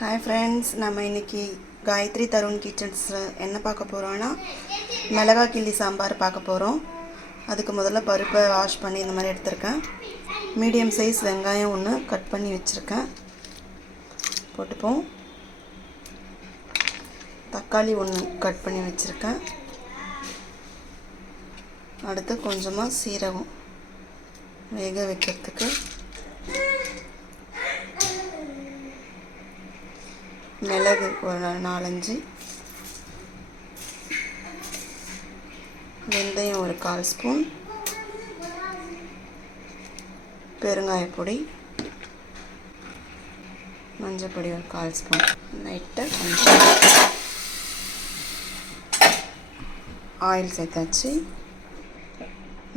Hi friends, நம்ம இன்றைக்கி காயத்ரி தருண் கிச்சன்ஸில் என்ன பார்க்க போகிறோன்னா மிளகாய் கிள்ளி சாம்பார் பார்க்க போகிறோம். அதுக்கு முதல்ல பருப்பை வாஷ் பண்ணி இந்த மாதிரி எடுத்திருக்கேன். மீடியம் சைஸ் வெங்காயம் ஒன்று கட் பண்ணி வச்சுருக்கேன், போட்டுப்போம். தக்காளி ஒன்று கட் பண்ணி வச்சுருக்கேன். அடுத்து கொஞ்சமாக சீரகம் வேக வைக்கிறதுக்கு, மிளகு ஒரு 4-5, வெந்தயம் ஒரு 1/4 ஸ்பூன், பெருங்காயப்பொடி, மஞ்சள் பொடி ஒரு 1/4 ஸ்பூன், லைட்டாக கொஞ்சம் ஆயில் சேர்த்தாச்சு.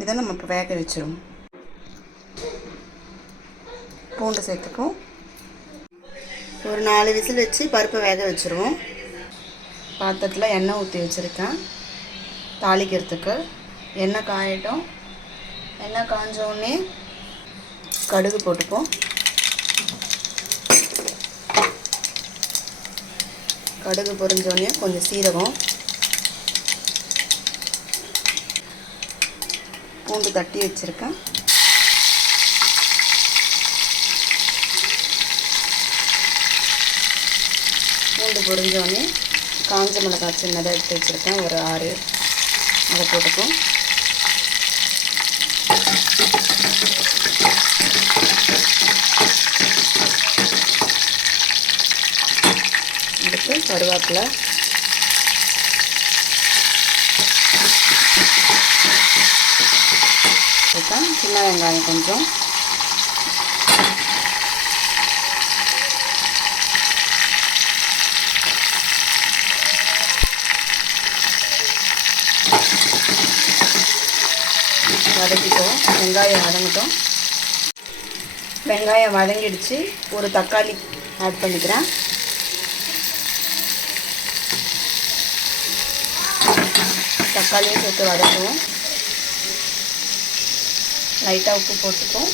இதை நம்ம இப்போ வேக வச்சிருவோம். பூண்டு சேர்த்துப்போம். ஒரு 4 விசில் வச்சு பருப்பை வேக வச்சுருவோம். பாத்திரத்தில் எண்ணெய் ஊற்றி வச்சுருக்கேன் தாளிக்கிறதுக்கு. எண்ணெய் காயட்டும். எண்ணெய் காஞ்சோடனே கடுகு போட்டுப்போம். கடுகு பொரிஞ்சோடனே கொஞ்சம் சீரகம், பூண்டு தட்டி வச்சுருக்கேன். பூண்டு பொரிஞ்சோடனே காஞ்ச மிளகாய் சின்னதாக எடுத்து வச்சுருக்கேன், ஒரு 6, அதை போட்டுப்போம். அடுத்து கருவேப்பிலை, சின்ன வெங்காயம் கொஞ்சம், வதக்கிட்டோம். வெங்காயம் வதங்கட்டும். வெங்காயம் வதங்கிடுச்சு. ஒரு தக்காளி ஆட் பண்ணிக்கிறேன். தக்காளியும் சேர்த்து வதக்குவோம். லைட்டாக உப்பு போட்டுப்போம்.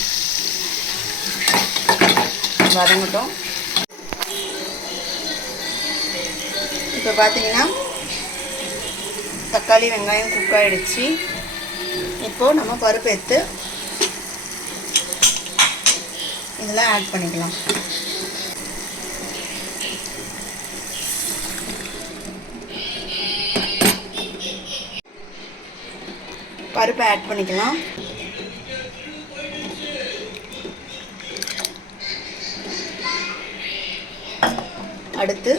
வதங்கட்டும். இப்போ பார்த்தீங்கன்னா தக்காளி வெங்காயம் குக் ஆகிடுச்சு. இப்போது நம்ம பருப்பு எடுத்து இதில் ஆட் பண்ணிக்கலாம். பருப்பை ஆட் பண்ணிக்கலாம். அடுத்து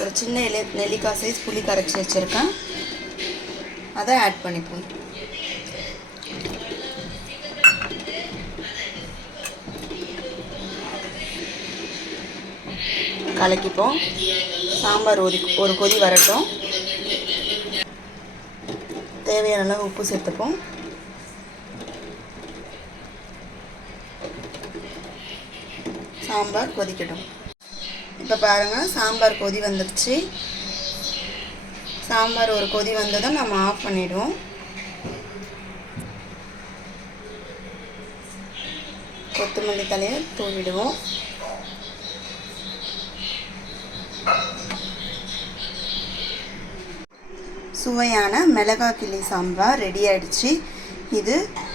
ஒரு சின்ன நெல்லிக்காய் சைஸ் புளி கரைச்சி வச்சுருக்கேன், அதை ஆட் பண்ணிப்போம். கலக்கிப்போம். சாம்பார் ஒரு கொதி வரட்டும். தேவையான அளவு உப்பு சேர்த்துப்போம். சாம்பார் கொதிக்கட்டும். இப்போ பாருங்கள், சாம்பார் கொதி வந்துடுச்சு. சாம்பார் ஒரு கொதி வந்ததும் நம்ம ஆஃப் பண்ணிவிடுவோம். கொத்தமல்லி தழையை தூவிடுவோம். சுவையான மிளகாய் கிள்ளி சாம்பார் ரெடி ஆகிடுச்சு.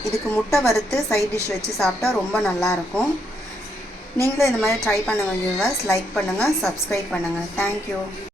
இதுக்கு முட்டை வறுத்து சைட் டிஷ் வச்சு சாப்பிட்டா ரொம்ப நல்லாயிருக்கும். நீங்களும் இந்த மாதிரி ட்ரை பண்ணுங்கள் வியூவர்ஸ். லைக் பண்ணுங்கள், சப்ஸ்கிரைப் பண்ணுங்கள். தேங்க்யூ.